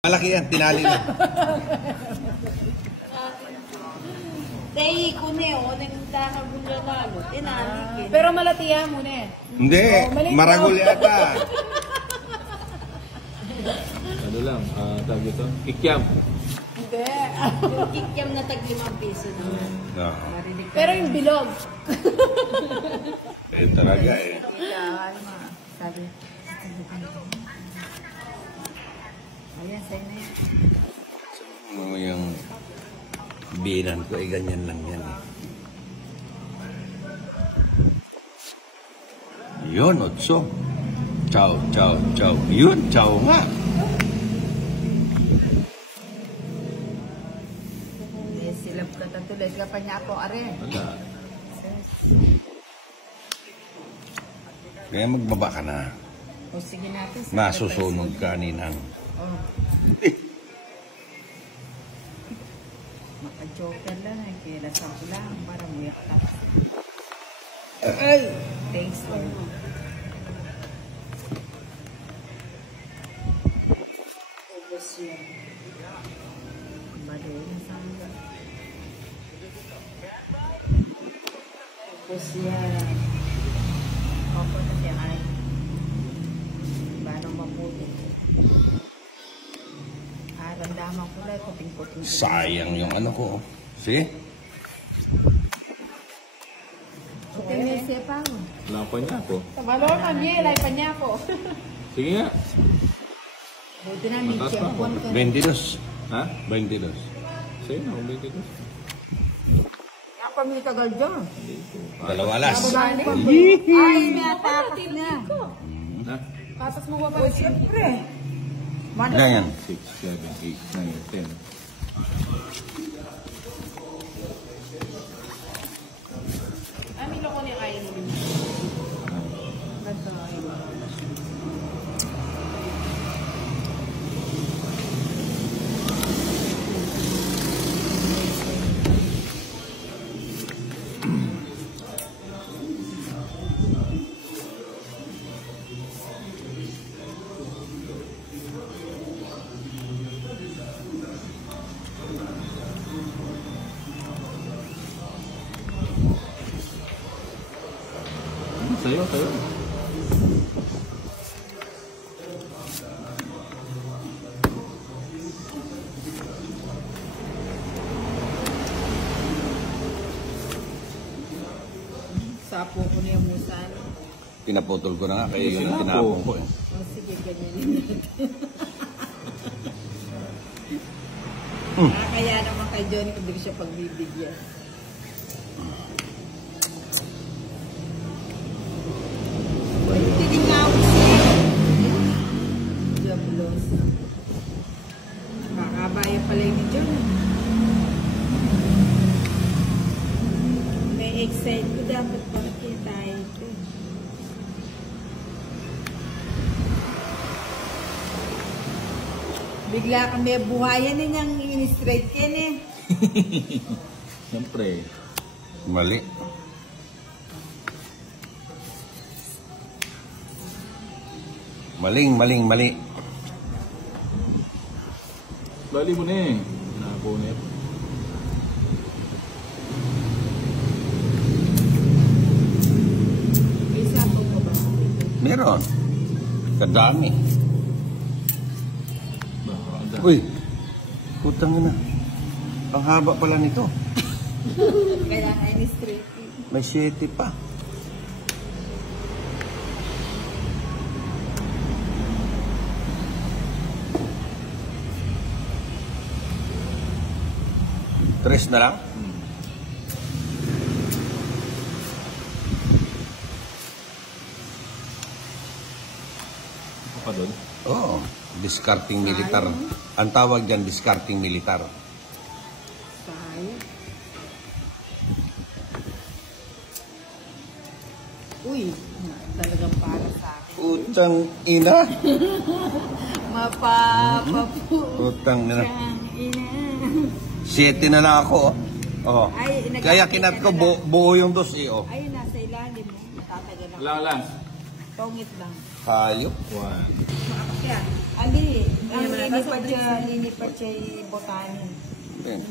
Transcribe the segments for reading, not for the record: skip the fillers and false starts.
Malaki yan, tinali na. Tay, kune o, nagtahan mo na lalo. Tinali. Pero malatiya muna eh. Hindi, maragol yata. Ano lang, tawag ito? Kikiam. Hindi. Yung kikiam na tag 5 piso naman. No. Pero yung bilog. Eh, talaga eh. Sabi. Ayan, sa'yo na yan. Yung binan ko, ganyan lang yan eh. Yun, 8. Chow, chow, chow. Yun, chow nga. Silap ka tatuloy. Ka pa niya ako, are. Wala. Kaya magbaba ka na. O sige natin. Masusunod ka ninang. Oh. Maka-joker lang eh. Kaya lasang ko lang para muyak ka. Ay! Thanks, Lord. Ubus yan. Badoy na sangga. Ubus yan. Opo na siya ay. Barang maputi. Ramdaman ko lang, kuting-kuting. Sayang yung ano ko. See? Kuting na siya pa. Wala pa niya ako. Tabalor na niya, ilay pa niya ako. Sige nga. Buti na, may Mataas pa ako. champion ka. 22. Ha? 22. Sige na, umay ka doon. Kaya pa may tagal dyan. Dalawa alas. Ay, may atakas na. Ha? Patas mo ba O, siyempre. Ganyan. 6, 7, 8, 9, 10. Ang ilo ko ni Ayin. Sayo, sayo. Sapo ko na yung musan. Pinaputol ko na nga, kaya yun ang tinapon ko eh. O, sige, ganyan yun. Kaya naman kay Johnny kung di ko siya pagbibigyan. Diablos. Makakabaya pala yung John. May excite ko dapat pakita tayo ito. Bigla kang may buhayan eh niyang in-straight ken eh. Siyempre. Mali. Maling, maling, mali. Bali mo na eh. Nakapunit. May sapo ko ba? Meron. Kadami. Baka Uy, putang na. Ang haba pala nito. Kaya in-straight eh. May 7 pa. Tres na lang? Ako pa doon. Oo. Discarding militar. Ang tawag dyan, discarding militar. Sayang. Uy, talagang para sa akin. Putang ina. Mapapapu. Putang ina. Ina. 7 na lang ako. Oh. Ay, Kaya kinat ko buo yung 2 oh. Ay, nasa ilalim mo. Matatagal ako. Lang lang. Tongit lang. Hayop. 1. Makakasya. Ali, Ang linipat siya yung botani. Ayan.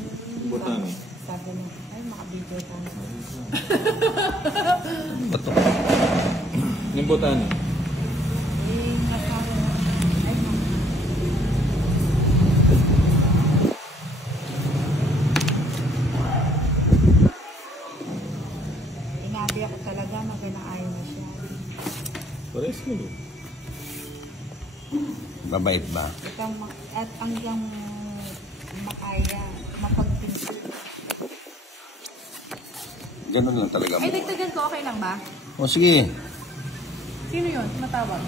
Botani. Sabi niya, ay makabidyo tayo. Bato. Yung botani. Eh, masabi na. Ay, inabi ako talaga, maganaay na siya. Pares mo. Mabait ba? At hanggang makaya, mapagpinsil. Ganun lang talaga mo. Ay, dagdagan ko, okay lang ba? O sige. Sino yun? Tumatawag?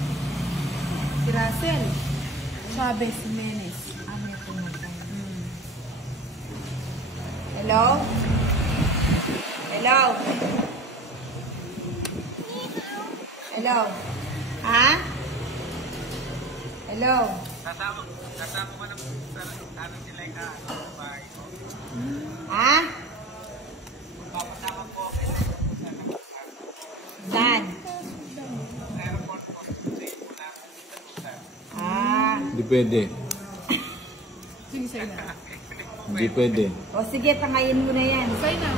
Si Russell. Chavez Jimenez. Ano ito na tayo? Hello? Hello? Hello? Ha? Hello? Kasama ko na sa sila ka. Ha? Dan? Ah. Hindi pwede. Sige, sa'yo na. Hindi pwede. O sige, tangayin mo na yan. Sa'yo na.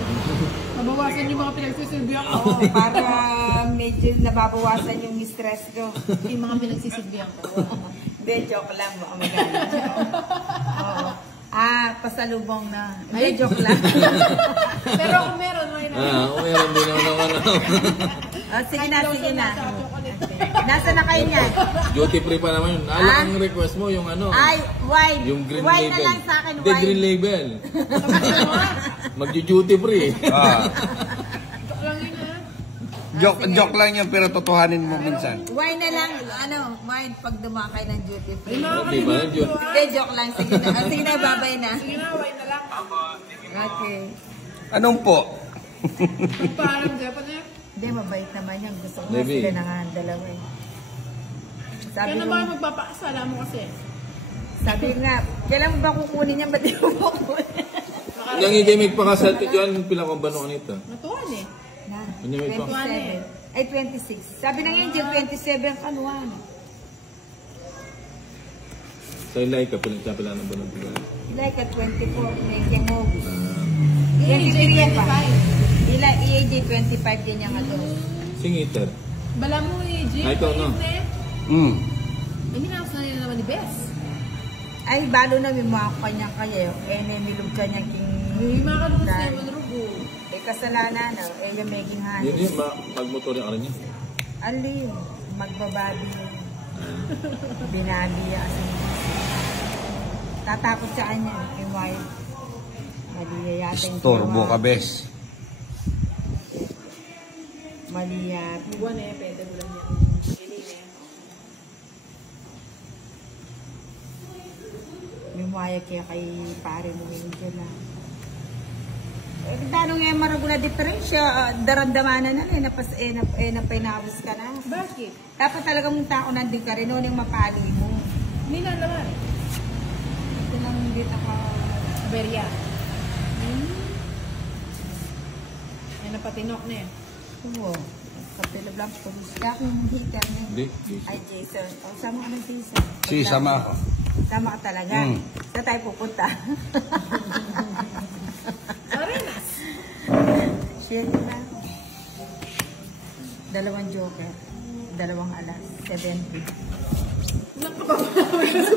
Mabawasan yung mga pinagsisilbihan ko. Oo, para medyo nababawasan yung stress ko. Yung mga pinagsisilbihan ko. Hindi, joke lang. Baka magalit. Oo. Ah, pasalubong na. Hindi, joke lang. Pero kung meron, may na. Meron din naman ako. Sige na, sige na. Nasa na kayo niyan? Duty free pa naman yun. Ang request mo yung ano. Ay, wine. Yung green Wine label. na lang sa akin, Hindi, wine. green label. Magju-duty free. Ah. Lang yun na. Joke lang yan pero totohanin mo minsan. Wine na lang. Ano, wine pag dumakay ng duty free. Di ba? Hindi, joke lang. Sige na. Sige na, babay na. Sige na, wait na lang. Okay. Anong po? Pagpaalam, Japan eh. Hindi, mabait naman yan. Gusto ko Maybe. sila na nga ang dalawa eh. Sabi Kaya na ko, ba magpapakasala mo kasi? sabi nga, kailan mo ba kukunin yan? Ba't di mo kukunin? Yang hindi may pakasal ka dyan, pilang kong bano kanito. Natuwan eh. Na, Ano yung ito? 27. Ay, 26. Sabi ng Angel, 27 kanuan. Sa ilay ka, pinagpapila ng bano. Like at 24, may kemog. 23 EJ yan pa. 25. Ila, EAJ 25 din yung ano. Singiter. Bala mo EJ. Ay, ikaw, no? Hmm. Eh, hinawas na nila naman ni Bess. Ay, balo na may mga kanya kayo. Eh, nilog ka niya king... Yung mga kalubos na yung rugo. Eh, kasalanan na. Eh, yung meging Yun hanis. yun, magmotor yung ano niya. Ali, magbababi yun. Binabi yan. Tatakot sa kanya. Yung wife. Mali yating Storbo ka, bes. Mali yating. Buwan eh, pwede mo lang yan. Giling eh. May maya kaya kay pare mo ngayon dyan na. Eh, tanong nga maragula diferensya, daramdamanan na napinawis ka na. Bakit? Dapat talaga mong tao nandun ka rin, noon yung mapali mo. Hindi na naman. Ito lang hindi ka... Berya. Yan na patinok na eh. Oo. Kapila lang po. Kakong hitan niya. Hindi. Ay, Jason. O, sama ka ng Jason. Sige, sama ako. Sama ka talaga. Saan tayo pupunta? Arenas. Share na. 2 joker. 2 alas. 70. Nakapapawala.